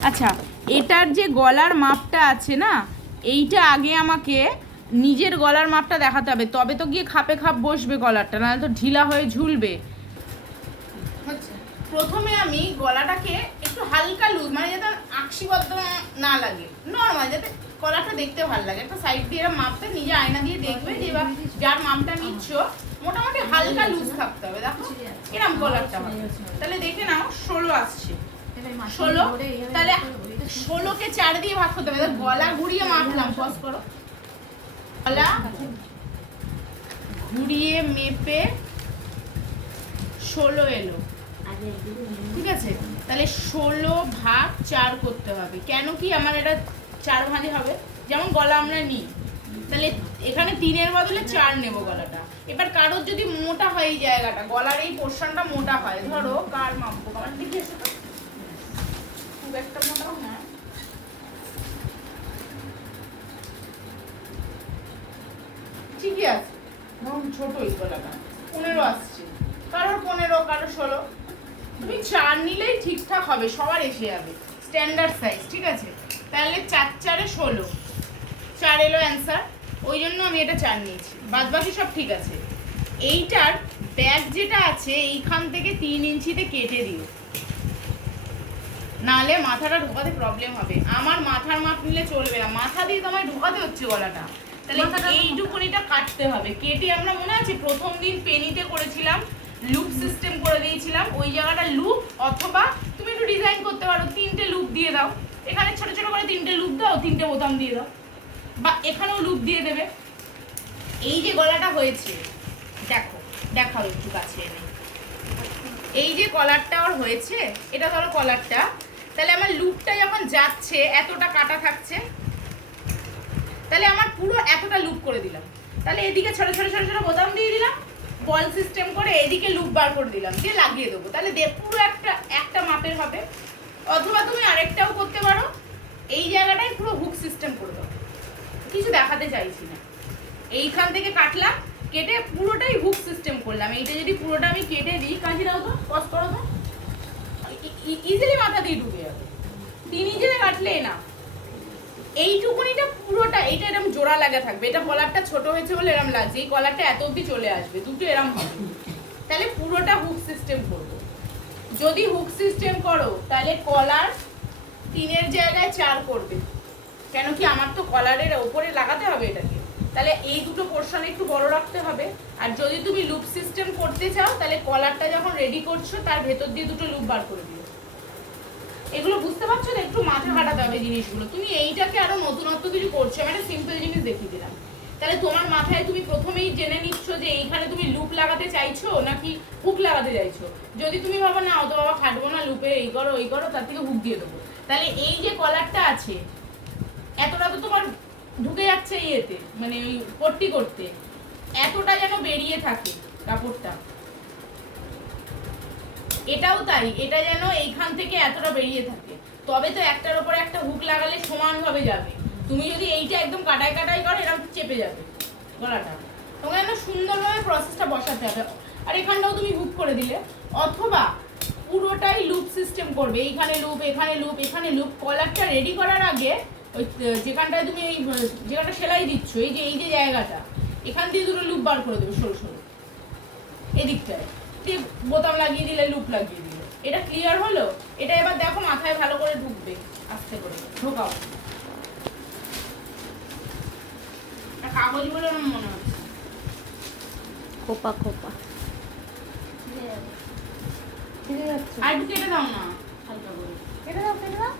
আচ্ছা, এটার যে গলার মাপটা আছে না, এইটা আগে আমাকে নিজের গলার মাপটা দেখাতে হবে, তবে তো গিয়ে খাপে খাপ বসবে গলারটা, নাহলে তো ঢিলা হয়ে ঝুলবে। প্রথমে আমি গলাটাকে একটু হালকা লুজ, মানে যাতে আকশিবদ্ধ না লাগে, নর্মাল, যাতে গলাটা দেখতে ভালো লাগে। একটা সাইড দিয়ে এরকম মাপতে, নিজে আয়না দিয়ে দেখবে যে এবার যার মাপটা নিচ্ছ মোটামুটি হালকা লুজ থাকতে হবে। দেখো এরকম গলারটা হবে, তাহলে দেখে নাও 16 আসছে। 16, তাহলে 16কে 4 দিয়ে ভাগ করতে হবে। গলা ঘুরিয়ে মাপলাম, পজ করো, গলা ঘুরিয়ে মেপে 16 এলো, ঠিক আছে? তাহলে 16 ভাগ 4 করতে হবে। কেন কি আমার এটা 4 ভাগে হবে, যেমন গলা আমরা নিই, তাহলে এখানে 3-এর বদলে 4 নেব গলাটা। এবার কারোর যদি মোটা হয় এই জায়গাটা, গলার এই পোর্শনটা মোটা হয়, ধরো কার মাপবো, আমার দিকে এসে খুব একটা মোটাও না, ঠিকই আছে, ধরুন ছোটই গলাটা 15 আসছে, কারোর 15, কারোর 16, তুমি 4 নিলেই ঠিকঠাক হবে, সবার এসে যাবে, স্ট্যান্ডার্ড সাইজ, ঠিক আছে? তাহলে 4-4-এ 16, 4 এলো অ্যান্সার, ওই জন্য আমি এটা 4 নিয়েছি, বাদ বাকি সব ঠিক আছে। এইটার ব্যাক যেটা আছে এইখান থেকে 3 ইঞ্চিতে কেটে দিও, নাহলে মাথাটা ঢোকাতে প্রবলেম হবে। আমার মাথার মাপ নিলে চলবে না, মাথা দিয়ে তোমায় ঢোকাতে হচ্ছে গলাটা, তাহলে এইটুকুনিটা কাটতে হবে। কেটে আমরা মনে আছে প্রথম দিন পেনিতে করেছিলাম, লুপ সিস্টেম করে দিয়েছিলাম, ওই জায়গাটা লুপ, অথবা তুমি একটু ডিজাইন করতে পারো, 3টে লুপ দিয়ে দাও, এখানে ছোট ছোট করে 3টে লুপ দাও, 3টে বোতাম দিয়ে দাও, বা এখানেও লুপ দিয়ে দেবে। এই যে গলাটা হয়েছে, দেখো, দেখাও একটু কাছে এনে, এই যে কলারটা ওর হয়েছে, এটা ধরো কলারটা, তাহলে আমার লুপটা যখন যাচ্ছে এতটা কাটা থাকছে, তাহলে আমার পুরো এতটা লুপ করে দিলাম, তাহলে এদিকে ছোট ছোট ছোট ছোট বোতাম দিয়ে দিলাম, বল সিস্টেম করে এদিকে লুপ বার করে দিলাম, দিয়ে লাগিয়ে দেবো, তাহলে পুরো একটা মাপের হবে। অথবা তুমি আরেকটাও করতে পারো, এই জায়গাটায় পুরো হুক সিস্টেম করে দাও, কিছু দেখাতে চাইছি না, এইখান থেকে কাটলাম, কেটে পুরোটাই হুক সিস্টেম করলাম। এইটা যদি পুরোটা আমি কেটে দিই, কাঁচি দাও তো, পজ করো তো, ইজিলি মাথা দিয়ে ঢুকে যাবে, 3 ইঞ্চিতে কাটলে না। এইটুকুনিটা পুরোটা, এইটা এরকম জোড়া লাগা থাকবে, এটা কলারটা ছোট হয়েছে বলে এরকম লাগছে, এই কলারটা এত অবধি চলে আসবে, দুটো এরম হবে, তাহলে পুরোটা হুক সিস্টেম করবো। যদি হুক সিস্টেম করো তাহলে কলার 3-এর জায়গায় 4 করবে, কেন কি আমার তো কলারের ওপরে লাগাতে হবে এটাকে, তাহলে এই দুটো পোর্শন একটু বড় রাখতে হবে। আর যদি তুমি লুপ সিস্টেম করতে চাও, তাহলে কলারটা যখন রেডি করছো তার ভেতর দিয়ে দুটো লুপ বার করে দিও। এগুলো বুঝতে পারছো তো, একটু মাথা খাটাতে হবে জিনিসগুলো। তুমি এইটাকে আরো নতুনত্ব কিছু করছো, আমি একটা সিম্পল জিনিস দেখিয়ে দিলাম, তাহলে তোমার মাথায় তুমি প্রথমেই জেনে নিচ্ছ যে এইখানে তুমি লুপ লাগাতে চাইছো নাকি হুক লাগাতে চাইছো। যদি তুমি ভাবো না অত বাবা খাটবো না লুপে, এই করো ওই করো, তার থেকে হুক দিয়ে দেবো, তাহলে এই যে কলারটা আছে এতটা তো তোমার ঢুকে যাচ্ছে ইয়েতে, মানে ওই পট্টি করতে, এতটা যেন বেরিয়ে থাকে কাপড়টা, এটাও তাই, এটা যেন এইখান থেকে এতটা বেরিয়ে থাকে, তবে তো একটার উপরে একটা হুক লাগালে সমানভাবে যাবে। তুমি যদি এইটা একদম কাটাই কাটাই করো, এরকম চেপে যাবে গলাটা, তোমাকে একদম সুন্দরভাবে প্রসেসটা বসাতে হবে। আর এখানটাও তুমি হুক করে দিলে, অথবা পুরোটাই লুপ সিস্টেম করবে, এইখানে লুপ, এখানে লুপ, এখানে লুপ। কলারটা রেডি করার আগে ওই যেখানটায় তুমি এই যেখানটা সেলাই দিচ্ছ, এই যে জায়গাটা, এখান দিয়ে দুটো লুপ বার করে দেবে সরু সরু, এদিকটায় দিয়ে বোতাম লাগিয়ে দিলে, লুপ লাগিয়ে দিলে, এটা ক্লিয়ার হলো। এটা এবার দেখো মাথায় ভালো করে ঢুকবে, আস্তে করে ঢোকাও, কাগজ বলে আমার মনে হচ্ছে খোপা খোপা আর একটু কেটে দাও না, হালকা করে কেটে দাও, কেটে দাও।